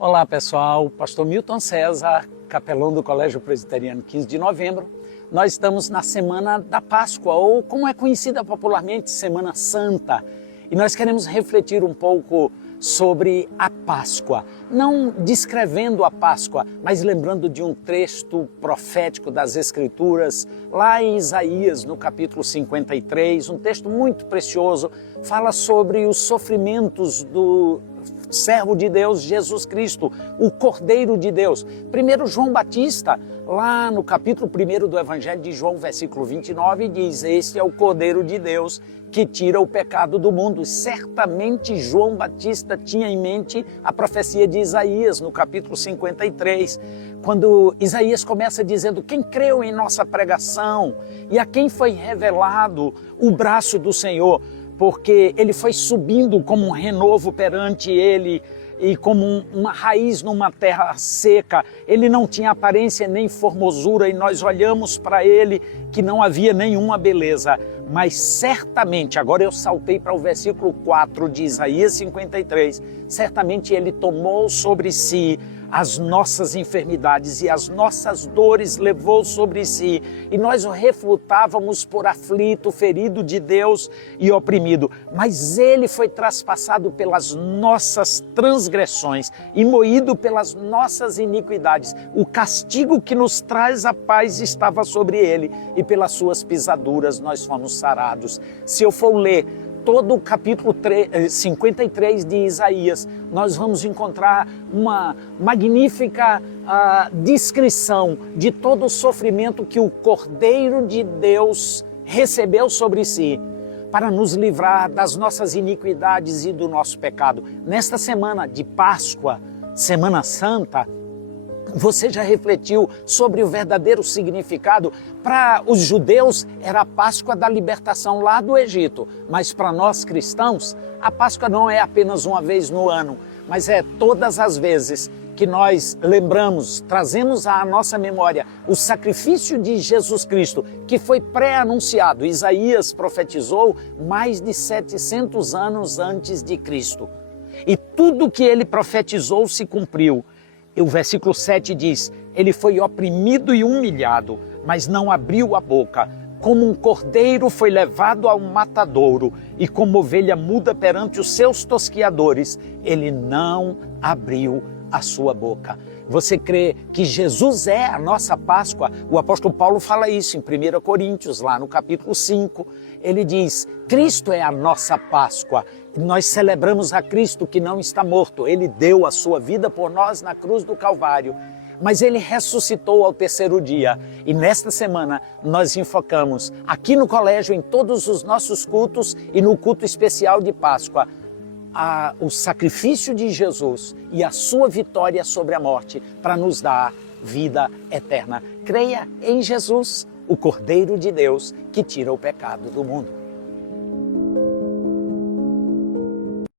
Olá pessoal, Pastor Milton César, capelão do Colégio Presbiteriano 15 de novembro. Nós estamos na Semana da Páscoa, ou como é conhecida popularmente, Semana Santa. E nós queremos refletir um pouco sobre a Páscoa, não descrevendo a Páscoa, mas lembrando de um texto profético das Escrituras, lá em Isaías, no capítulo 53, um texto muito precioso, fala sobre os sofrimentos do servo de Deus, Jesus Cristo, o Cordeiro de Deus. Primeiro João Batista, lá no capítulo 1 do Evangelho de João, versículo 29, diz: este é o Cordeiro de Deus que tira o pecado do mundo. Certamente João Batista tinha em mente a profecia de Isaías, no capítulo 53, quando Isaías começa dizendo: quem creu em nossa pregação e a quem foi revelado o braço do Senhor, porque ele foi subindo como um renovo perante ele e como uma raiz numa terra seca. Ele não tinha aparência nem formosura e nós olhamos para ele que não havia nenhuma beleza. Mas certamente, agora eu saltei para o versículo 4 de Isaías 53, certamente ele tomou sobre si as nossas enfermidades e as nossas dores levou sobre si, e nós o refutávamos por aflito, ferido de Deus e oprimido. Mas ele foi traspassado pelas nossas transgressões e moído pelas nossas iniquidades. O castigo que nos traz a paz estava sobre ele, e pelas suas pisaduras nós fomos sarados. Se eu for ler todo o capítulo 53 de Isaías, nós vamos encontrar uma magnífica descrição de todo o sofrimento que o Cordeiro de Deus recebeu sobre si para nos livrar das nossas iniquidades e do nosso pecado. Nesta semana de Páscoa, Semana Santa, você já refletiu sobre o verdadeiro significado? Para os judeus era a Páscoa da libertação lá do Egito, mas para nós cristãos, a Páscoa não é apenas uma vez no ano, mas é todas as vezes que nós lembramos, trazemos à nossa memória o sacrifício de Jesus Cristo, que foi pré-anunciado. Isaías profetizou mais de 700 anos antes de Cristo. E tudo que ele profetizou se cumpriu. O versículo 7 diz: ele foi oprimido e humilhado, mas não abriu a boca. Como um cordeiro foi levado ao matadouro, e como ovelha muda perante os seus tosquiadores, ele não abriu a sua boca. Você crê que Jesus é a nossa Páscoa? O apóstolo Paulo fala isso em 1 Coríntios, lá no capítulo 5. Ele diz: Cristo é a nossa Páscoa. Nós celebramos a Cristo que não está morto. Ele deu a sua vida por nós na cruz do Calvário. Mas ele ressuscitou ao terceiro dia. E nesta semana nós enfocamos aqui no colégio, em todos os nossos cultos e no culto especial de Páscoa, o sacrifício de Jesus e a sua vitória sobre a morte para nos dar vida eterna. Creia em Jesus, o Cordeiro de Deus que tira o pecado do mundo.